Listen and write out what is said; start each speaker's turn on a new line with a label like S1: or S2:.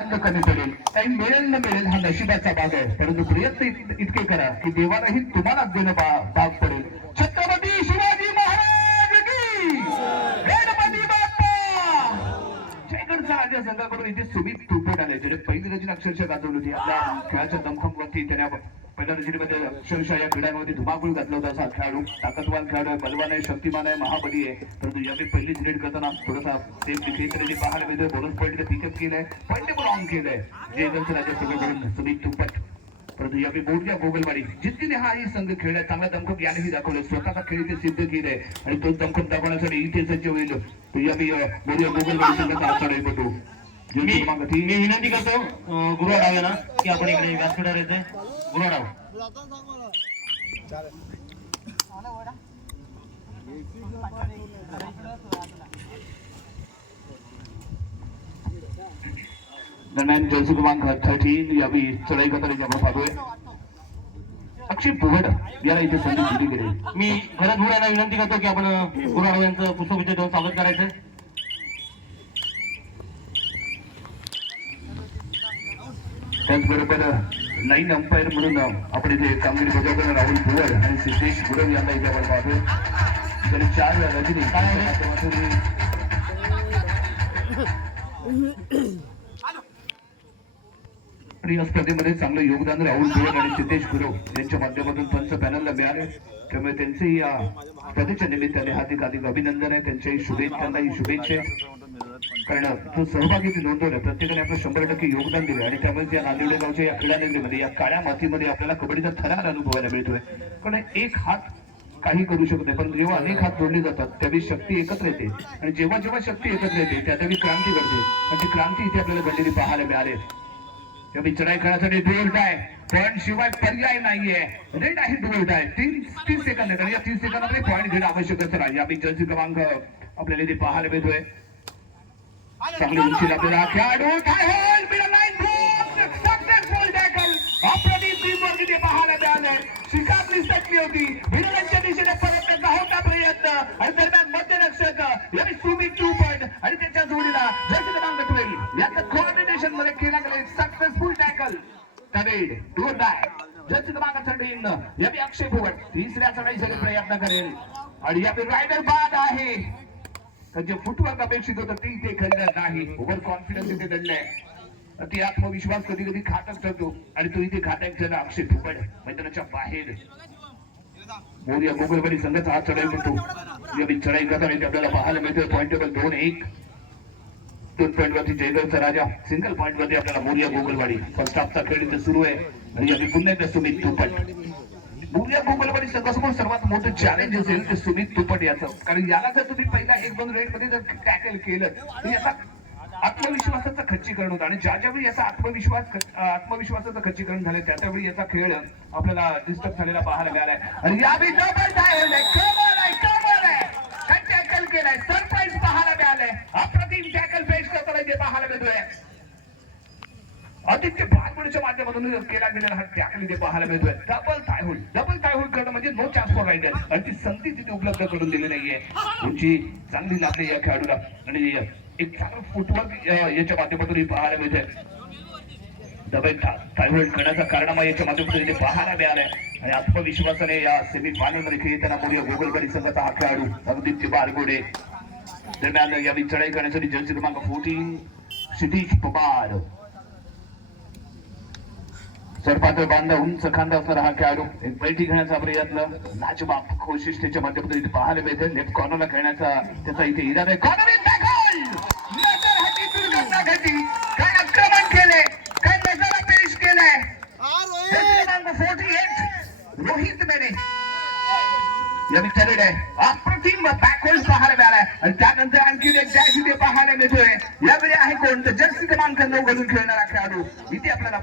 S1: कमी पडेल काही मिळेल न मिळेल हा नशिबाचा भाग आहे. परंतु प्रयत्न इतके करा की देवालाही तुम्हाला देणं भाग पडेल. छत्रपती शिवाजी महाराज जयगडचा राजा संघाकडून इथे सुमित तुपट आले त्याने पहिली रचना अक्षरशः गाजवली होती. आपल्या खेळाच्या दमखमवरती त्याने पहिल्या अक्षरशः या क्रीडांमध्ये धुमाकूळ घातला होता असा खेळाडू ताकदवान खेळाडू आहे बलवान आहे शक्तिमान आहे महाबली आहे. परंतु यावेळी पहिलीच रेड करताना थोडासा ते खेळकडे पहाड मिळतोय. बोनस पॉईंट पिकअप केलंय. पॉईंट पण ऑन केलंय. जे जयगडचा राजा सगळीकडून सुनील तुपट. परंतु यावेळी बोर्डच्या गोगलवाडी जिद्दीने हा ही संघ खेळलाय चांगला दमखम यानेही दाखवलं स्वतःचा खेळ इथे सिद्ध केलाय. आणि तो दमखम दाखवण्यासाठी इथे सज्ज होईल. यावेळी अं, बोर्डच्या गोगलवाडी संघाचा आचार आहे बटू
S2: मी विनंती करतो गुरुवार डाव ना की आपण इकडे व्यासपीठावर येतोय. गुरुवार डाव
S1: दरम्यान जर्सी क्रमांक थर्टीन चढाई करताना आपण पाहतोय. अक्षय पोहड याला इथे संधी दिली गेली.
S2: मी गुरुवारला विनंती करतो की आपण डाव यांचं पुस्तक इथे देऊन स्वागत करायचं
S1: त्याचबरोबर लाईन अंपायर म्हणून आपण इथे कामगिरी बजावताना राहुल भुवर आणि सिद्धेश गुरव यांना इथे आपण पाहतोय. त्याने चार रजनी. या स्पर्धेमध्ये चांगलं योगदान राहुल भुवर आणि सिद्धेश गुरव यांच्या माध्यमातून पंच पॅनलला मिळाले. त्यामुळे त्यांचेही या स्पर्धेच्या निमित्ताने हार्दिक हार्दिक अभिनंदन आहे. त्यांच्याही शुभेच्छांनाही शुभेच्छा. कारण तो सहभागी ते नोंदवलं प्रत्येकाने आपलं शंभर टक्के योगदान दिलं आणि त्यामुळे या नांदेड गावच्या या क्रीडा या काळ्या मातीमध्ये आपल्याला कबड्डीचा थरार अनुभवायला मिळतोय. कारण एक हात काही करू शकत नाही. पण जेव्हा अनेक हात जोडले जातात त्यावेळी शक्ती एकत्र येते. आणि जेव्हा जेव्हा शक्ती एकत्र येते त्या त्यावेळी क्रांती घडते. आणि ती क्रांती इथे आपल्याला घडलेली पाहायला मिळाले. त्यावेळी चढाई खेळासाठी दूर काय पण शिवाय पर्याय नाहीये. रेड आहे दूर आहे तीन तीस सेकंद आहे या तीस सेकंदामध्ये पॉईंट घेणं आवश्यक असतं या जर्सी क्रमांक आपल्याला इथे पाहायला मिळतोय. चांगली उंचीला आपल्याला खेळाडू काय होईल middle line block successful tackle अप्रदीप टीमवर तिथे पाहायला मिळालं शिकार निसटली होती विनोदांच्या दिशेने परतण्याचा होता प्रयत्न आणि दरम्यान मध्यरक्षक याने सुमित टू चूपट आणि त्याच्या जोडीला जर्सी क्रमांक ट्वेल्व याचं कॉम्बिनेशनमध्ये केला गेला सक्सेसफुल टॅकल तवेड टू डाय जर्सी क्रमांक थर्टीन यावे अक्षय भुवट तिसऱ्या चढाईसाठी प्रयत्न करेल आणि यावे रायडर बाद आहे जे फुटवर्क अपेक्षित होतं ते इथे खेळलं नाही. ओव्हर कॉन्फिडन्स इथे घडलंय. ते आत्मविश्वास कधी कधी घातक ठरतो आणि तो इथे खात्या झाला अक्षय फुकड मैदानाच्या बाहेर मोर्या गोगलवाडी संघाचा हात चढाई म्हणतो चढाई करताना इथे आपल्याला पाहायला मिळतोय. पॉईंट टेबल दोन एक. दोन पॉईंट वरती जयगडचा राजा. सिंगल पॉईंट वरती आपल्याला मोर्या गोगलवाडी फर्स्ट हाफचा खेळ इथे सुरू आहे. आणि यावेळी पुन्हा एकदा सुमित तुपट मोर्या गोगलवाडी सर्वात मोठं चॅलेंज असेल ते सुमित तुपट याचं. कारण याला जर तुम्ही पहिल्या एक दोन रेडमध्ये जर टॅकल केलं तर याचा आत्मविश्वासाचं खच्चीकरण होतं. आणि ज्या ज्यावेळी याचा आत्मविश्वास आत्मविश्वासाचं खच्चीकरण झालं त्या त्यावेळी याचा खेळ आपल्याला डिस्टर्ब झालेला पाहायला मिळालाय. आणि यावेळी डबल आहे आहे. काय टॅकल केलाय? सरप्राईज पाहायला मिळालंय. अप्रतिम टॅकल फेस करताना जे पाहायला मिळतोय. आदित्य माध्यमातून केला गेलेला हा टॅकल इथे पाहायला मिळतोय. डबल टाय डबल टाय करणं म्हणजे नो चान्स फॉर रायडर आणि ती संधी तिथे उपलब्ध करून दिली नाहीये. तुमची चांगली लागली या खेळाडूला. आणि एक चांगलं फुटवर्क याच्या माध्यमातून पाहायला मिळतोय. डबल टाय होल्ड करण्याचा कारणामा याच्या माध्यमातून इथे पाहायला मिळालंय. आणि आत्मविश्वासाने या सेमी फायनलमध्ये खेळताना बोलूया गोगलवाडी संघाचा हा खेळाडू अगदीचे बारगोडे. दरम्यान यावेळी चढाई करण्यासाठी जर्सी क्रमांक फोर्टीन क्षितिज पवार. सरपात्र बांधा उंच खांदा असणारा हा खेळाडू. एक बैठी घेण्याचा प्रयत्न. लाजबाब कोशिश त्याच्या माध्यमातून इथे पाहायला मिळते. लेफ्ट कॉर्नरला खेळण्याचा त्याचा इथे इरादा आहे. कॉर्नर इन नजर काय आक्रमण केले काय नजरा पेश केलाय क्रमांक फोर्टी एट रोहित मेने या विचारले आहे अप्रतिम बॅकहोल्ड पाहायला मिळालाय. आणि त्यानंतर आणखी एक डॅश इथे पाहायला मिळतोय. यावेळी आहे कोण? तर जर्सी क्रमांक नऊ घालून खेळणारा खेळाडू. इथे आपल्याला